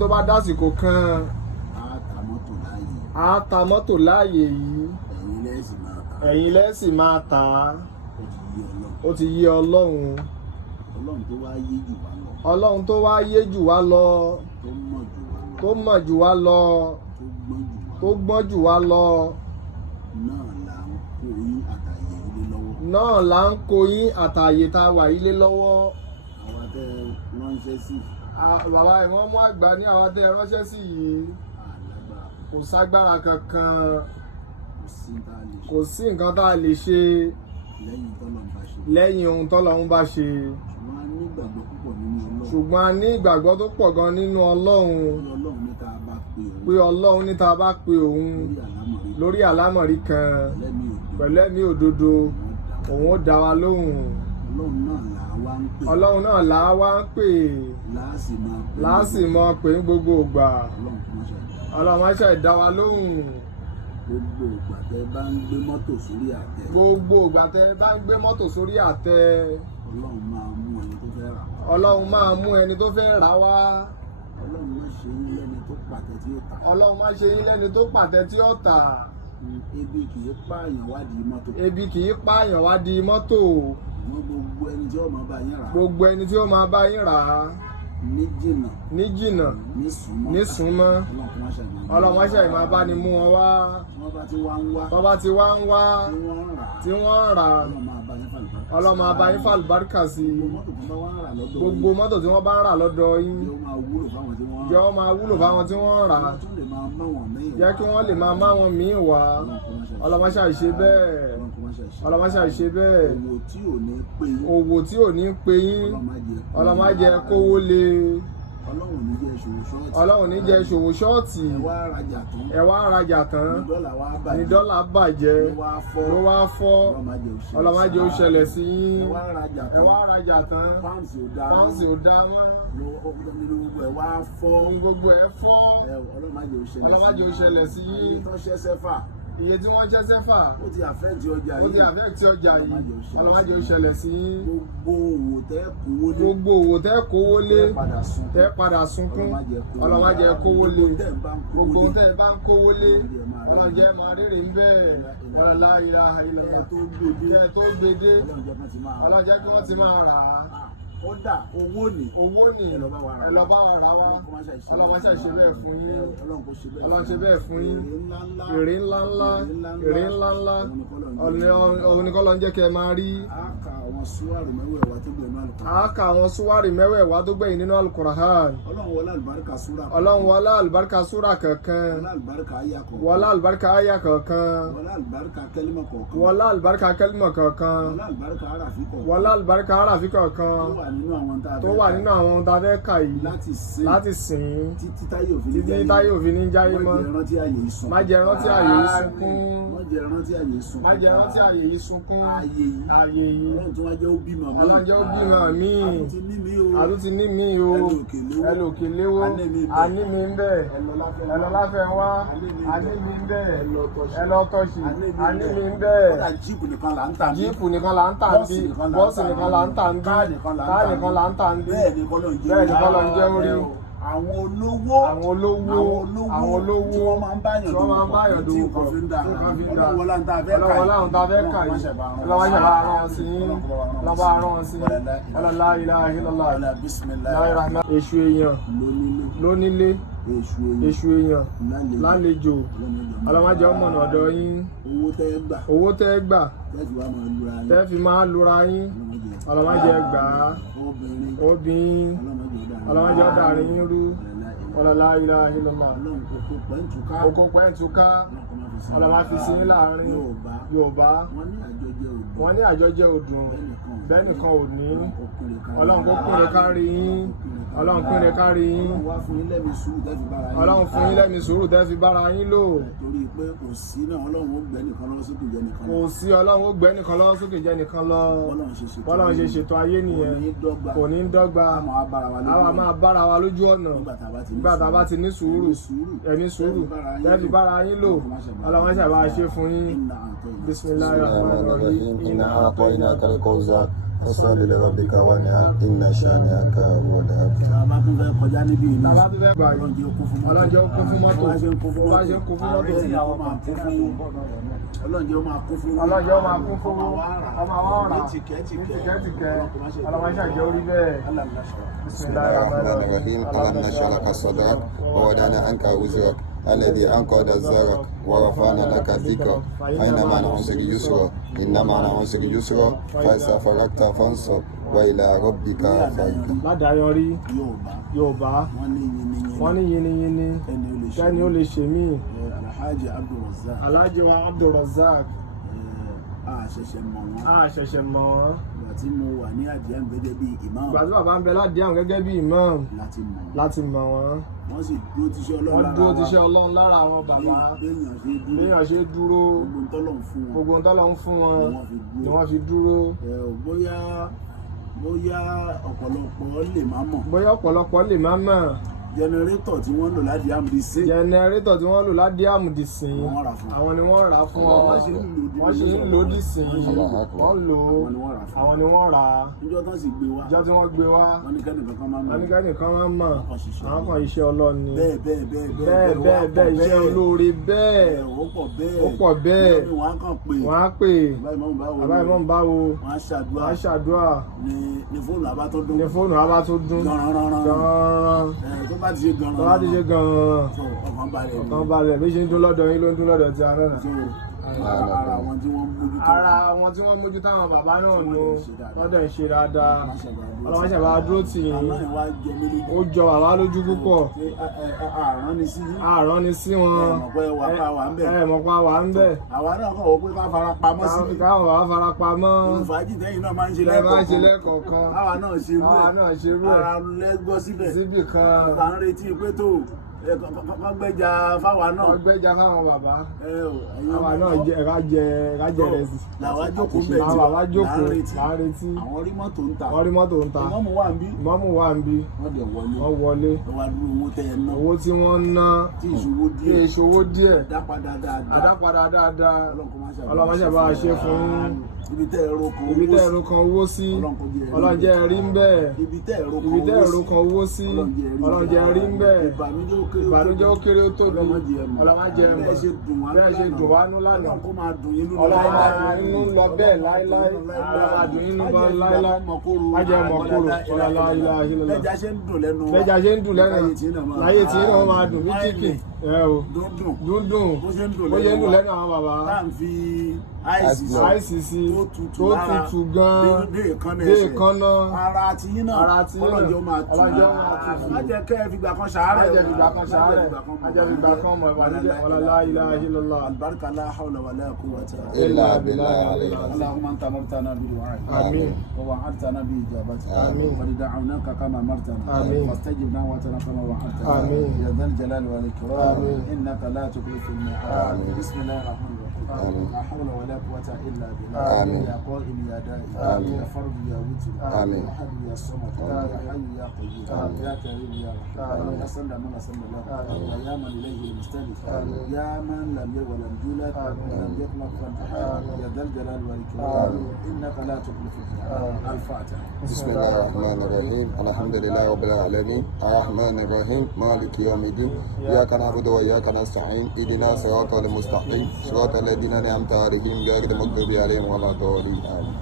tó bá dásìkò kan á ta mọ́tò láàyè yìí ẹ̀yin lẹ́sìn máa tà á. Ó ti yé Ọlọ́run. Ọlọ́run tó wá yé jù wá lọ, tó mọ̀ jù wá lọ, tó gbọ́n jù wá lọ. Náà là ń kó yín àtàyè tá a wà yí lé lọ́wọ́. Àwọn tẹ́ ránṣẹ́ sí. Bàbá Ìmámù àgbà ní àwọn tẹ́ ránṣẹ́ sí yìí. Kò ságbára kankan. Kò sí nǹkan tá a lè ṣe lẹ́yìn ohun tọ́lọ́run bá ṣe. Ṣùgbọ́n a ní ìgbàgbọ́ tó pọ̀ gan nínú Ọlọ́run. Pé Ọlọ́run ní tá a bá pe òun lórí àlámọ̀rí kan pẹ̀lú ẹ̀mí òdodo, òun ó dá wa lóhùn. Ọlọ́run náà là á wá ń pè, láàsì mọ̀ pé ń gbogbo ìgbà. Ọlọ́run máa ṣe dá wa lóhùn. Gbogbo ìgbà tẹ́ bá ń gbé mọ́tò sórí àtẹ. Gbogbo ìgbà tẹ́ bá ń gbé mọ́tò sórí àtẹ. Ọlọ́run máa mú ẹni tó fẹ́ rà. Ọlọ́run máa mú ẹni tó fẹ́ rà wá. Ọlọ́run má ṣe yín lẹ́ni tó pàtẹ tí ó tà. Ọlọ́run má ṣe yín lẹ́ni tó pàtẹ tí ó tà. Ebi kì í pààyàn wádìí mọ́tò. Ebi kì í pààyàn wádìí mọ́tò. Gbogbo ẹni tí ó máa bá yín rà. Gbogbo ẹni tí ó máa bá yín rà. Ní jìnnà, ní súnmọ́. Ọlọ́run má ṣe máa bá ni mú wọn wá. Tọ́ bá ti wá ń wá, tí wọ́n ń rà. Ọlọ́run máa bá yín fàlùbáríkà sí i. Gbogbo mọ́tò tí wọ́n bá ń rà lọ́dọ̀ yín, jẹ́ ó máa wúlò fáwọn tí wọ́n ń rà. Jẹ́ kí wọ́n lè máa máwọn míì wá. Ọlọ́run má ṣe ṣe bẹ́ẹ̀. Ọlọ́run má ṣe ṣe bẹ́ẹ̀. Òwò tí ò ní pe yín. Ọlọ́run má jẹ́ kówó lé. Ọlọ́run ní jẹ́ ṣòwò ṣọ́ọ̀tì. Ẹ wá rajà tán. Ní dọ́là bàjẹ́. Ló wá fọ́. Ọlọ́run má jẹ́ ó ṣẹlẹ̀ sí yín. Ẹ wá rajà tán. Páùnsì ò dá mọ́. Ní gbogbo ẹ̀ fọ́. Ọlọ́run má jẹ́ ó ṣẹlẹ̀ sí yín. Iye tí wọ́n ṣẹ́ṣẹ́ fà. Ó ti àfẹ́ẹ̀tì ọjà yìí. Ó ti àfẹ́ẹ̀tì ọjà yìí. Ọlọ́run má jẹ́ ó ṣẹlẹ̀ sí yín. Gbogbo òwò tẹ́ kówó lé. Tẹ́ padà sunkún. Ọlọ́run má jẹ́ kówó lé. Gbogbo tẹ́ bá ń kówó lé. Ọlọ́run jẹ́ máa rírì ń bẹ́ẹ̀. Ọlọ́run la ilaha illallah. Tẹ́ tó gbede. Ọlọ́run jẹ́ kí wọ́n ti máa rà á. Ó dà owó ni. Ẹ lọ bá wa rà wá. Ọlọ́run má ṣe ṣe bẹ́ẹ̀ fún yín. Ọlọ́run ṣe bẹ́ẹ̀ fún yín. Èrè ńláńlá. Òun ni kọ́lọ́ ń jẹ́ kẹ́ ẹ máa rí. A kà àwọn súwárì mẹ́wẹ̀ẹ̀wá tó gbẹ̀yìn nínú Al-Qur'an. Ọlọ́run wọlá àlùbáríkà súrà kankan. Wọlá àlùbáríkà àyà kankan. Wọlá àlùbáríkà kẹ́límọ̀ kankan. Wọlá àlùbáríkà àràfí kankan. Tó wà nínú àwọn tá a fẹ́ kà yìí. Láti sìn. Títí táyé òfin ní jáyé mọ́. Má jẹ́ rántí àyè yìí sunkún. Má jẹ́ rántí àyè yìí sunkún. Àyè yìí. Ọlọ́run jẹ́ ó bímọ mí. Àlú ti ní mí o. Ẹ lò òkè léwó. Àní mi ń bẹ̀. Ẹ lọ láfẹ́ wá. Àní mi ń bẹ̀. Ẹ lọ tọ́ṣì. Àní mi ń bẹ̀. Jíìpù nìkan là ń tà bí. Bọ́ọ̀sì nìkan là ń tà bí. Káà nìkan là ń tà bí. Bẹ́ẹ̀ ni kọ́lọ̀ ń jẹ́ orí. Àwọn olówó tí wọ́n máa ń báyàn dòwò kan fi ń dà. Ọlọ́wọ́ láwọn tá a fẹ́ kà yìí. Ọlọ́wọ́ ṣe bá rán sí yín. Ọlọ́wọ́ rán sí yín. La ilaha illallah. Èṣù èèyàn lónílé. Èṣù èèyàn lálejò. Ọlọ́wọ́ má jẹ́ ọmọ ọ̀dọ̀ yín. Owó tẹ́ gbà. Tẹ́ fi máa lura yín. Ọlọ́wọ́ má jẹ́ gbà á. Obìnrin. Ọlọ́wọ́ má jẹ́ ọ̀dàrin yín rú. La ilaha illallah. Oko pẹ́ǹtùká. Ọlọ́wọ́ fi sí yín láàrin Yorùbá. Wọ́n ní àjọjẹ òdùn. Bẹ́ẹ̀ nìkan ò ní. Ọlọ́run kó kúnlẹ̀ kárí yín. Ọlọ́run kúnlẹ̀ kárí yín. Ọlọ́run fún yín lẹ́mìí sùúrù tẹ́ fi bára yín lò. Torí pé kò sí náà Ọlọ́run ó gbé nìkan lọ́wọ́ sókè jẹ́ nìkan lọ. Kò sí Ọlọ́run ó gbé nìkan lọ́wọ́ sókè jẹ́ nìkan lọ. Bọ́lọ́run ṣe ṣètò ayé nìyẹn. Kò ní dọ́gba. Àwa máa bára wa lójú ọ̀nà. Nígbà tá a bá ti ní sùúrù. Ẹ̀mí sùúrù tẹ́ fi bára yín lò. Ọlọ́run ṣàbá ṣe fún yín. Bismillahir rahmanir rahim. Inna a'tainaka al-kawthar فصل لربك وانحر إن شانئك هو الأبتر. bàbá tún fẹ́ kọjá níbí yìí Bàbá tó fẹ́ gbà yìí. ọlọ́njẹ́ ó kún fún mọ́tò. Ọlọ́njẹ́ ó kún fún mọ́tò. bá ṣe ń kún fún Bá ṣe ń kún fún mọ́tò. mọ́tò. ọlọ́njẹ́ ó máa kún fún ọlọ́njẹ́ ó máa kún fún Ọlọ́njẹ́ ó máa kún fún ọmọ àwọn ọ̀rà. ní tìkẹ́tìkẹ́ Ọlọ́mọṣẹ́ àjẹ́ orí bẹ́ẹ̀. بسم الله الرحمن الرحيم ألم نشرح لك صدرك ووضعنا عنك وزرك الذي أنقض ظهرك ورفعنا لك ذكرك فإن مع العسر يسرا إن مع العسر يسرا فإذا فرغت فانصب وإلى ربك فارغب. Ládàáyọrí Yorùbá wọ́n ní yiniyini kẹ́ni ó lè ṣe mí. Alhaji Abdulrazak. Alhaji wa Abdulrazak. A ṣẹ̀ṣẹ̀ mọ̀ wọ́n. Ìgbà tí mo wà ní àdìyàn gẹ́gẹ́ bí imam. Ìgbà tí bàbá ń bẹ ládìyàn gẹ́gẹ́ bí imam. Láti mọ̀ wọ́n. Wọ́n sì dúró tíṣẹ́ Ọlọ́run lára wa. Wọ́n dúró tíṣẹ́ Ọlọ́run lára àwọn bàbá. Béèyàn ṣe dúró. Gbogbo ntọ́lọ̀ ń fún wọn. Ni wọ́n fi dúró. Bóyá ọ̀pọ̀lọpọ̀ lè má mọ̀. Bóyá ọ̀pọ̀lọpọ̀ lè má mọ̀. Jẹnẹrétọ̀ tí wọ́n lò láti àmùdísìn. Jẹnẹrétọ̀ tí wọ́n lò láti àmùdísìn. Àwọn ni wọ́n rà fún ọ. Wọ́n ṣe ń lò ó dísìn. Wọ́n lò ó. Àwọn ni wọ́n rà á. Níjọ́ tán sì gbé wá. Níjọ́ tí wọ́n gbé wá. Wọ́n ní kẹ́nìkan máa mọ̀. Wọ́n ní kẹ́nìkan máa mọ̀. Àwọn kan iṣẹ́ Ọlọ́run ni. Bẹ́ẹ̀ iṣẹ́ olóore bẹ́ẹ̀. Ó pọ̀ bẹ́ẹ̀. Wọ́n á pè. Bàbá Imam báwo. Wọ́n á ṣàdúrà. Ní fóònù abá tó dún. Ní fóònù abá tó dún. Gan-an. Tó bá ti ṣe gan-an. Tó bá ti ṣe gan-an. Ọkàn balẹ̀ bí ṣe ń dún lọ́dọ̀ yín ló ń dún lọ́dọ̀ ti ara náà. Ara àwọn tí wọ́n mójútó. Ara àwọn tí wọ́n mójútó àwọn bàbá náà ló lọ́dọ̀ ń ṣe dáadáa. Ọlọ́wọ́n ṣe bá dúró tì yín. Ó jọ bàbá lójú púpọ̀. Àrán ni sí wọn. Ẹ mọ̀ pa wà ń bẹ̀. Àwa náà kọ̀ wọ́n pé ká fara pamọ́ sí. Káwọn bàbá fara pamọ́. Olùfàájì tẹ́yìn náà máa ń ṣe lẹ́ẹ̀kọ̀ọ̀kan. Àwa náà ṣe rú ẹ̀. Ara lẹ́gbọ́ síbẹ̀. Síbì kan. À ń retí pé tó wọ́n gbẹ́ja fáwa náà. Wọ́n gbẹ́ja fáwọn bàbá. Àwa náà ẹ̀ka jẹ rẹ̀ sí. Làwa jókòó bẹ̀ tí àwọn bàbá jókòó là ń retí. Àwọn rí mọ́tò ń ta. Wọ́n rí mọ́tò ń ta. Ìmámù wà ń bí. Ìmámù wà ń bí. Wọ́n wọlé. Wọ́n dúró owó tẹ́ ẹ ná. Owó tí wọ́n ń ná. Tí ìṣòwò díẹ̀. Àdápadà dáadáa. Ọlọ́mọṣẹ́ bá a ṣe fún ibi tẹ́ ẹ̀rọ kan owó sí. Ọlọ́njẹ́ rí ń bẹ́ẹ̀. Ibi tẹ́ ẹ̀rọ kan owó sí. Ọlọ́njẹ́ rí ń bẹ́ẹ̀. Ìbànújẹ́ ó kéré ó tóbi. Ọlọ́mọdé ẹ̀mọ́. Bẹ́ẹ̀ ṣe dùn wá nú lánàá. Ọlọ́run máa dùn yín nínú lọ bẹ́ẹ̀ láíláí. Ọlọ́run máa dùn yín nínú lọ láíláí. Ajẹ́ mọ̀kúrò. Bẹ́ẹ̀jà ṣe ń dùn lẹ́nu. Láyé tí náà máa dùn ní kíkì. Dúndùn. Bó ṣe ń dùn lẹ́nu àwọn bàbá. Àìsí sí. Tó tutù gan-an. Dé ìkànnà. Ara ti yín náà. Ọlọ́jọ́ máa tutù. Má jẹ́ kẹ́ ẹ fìgbà kan ṣàárẹ̀. Ajẹ́ fìgbà kan mọ̀ ìbànújẹ́. La ilaha illallah. Albarka la hawla wa la quwwata إلا بالله عليه. اللهم أنت أمرتنا بدعائك. آمين. ووعدتنا بإجابتك. آمين. وقد دعوناك كما أمرتنا. آمين. فاستجب دعوتنا كما وعدتنا. آمين. يا ذا الجلال والإكرام. آمين. إنك لا تخلف الميعاد. آمين. بسم الله الرحمن الرحيم. آمين. لا حول ولا قوة إلا بالله. آمين. يا قائم يا دائم. آمين. يا فرد يا وتر. آمين. يا حي يا صمد. يا حي يا قيوم. يا كريم يا رحيم. يا صلى من صلى الله. ويا من إليه المستند. يا من لم يلد ولم يولد ولم يكن له كفوا أحد. يا ذا الجلال والإكرام. إنك لا تخلف الميعاد. الفاتحة. بسم الله الرحمن الرحيم الحمد لله رب العالمين الرحمن الرحيم مالك يوم الدين إياك نعبد وإياك نستعين اهدنا صراط المستقيم صراط الذين أنعمت عليهم غير المغضوب عليهم ولا الضالين آمين.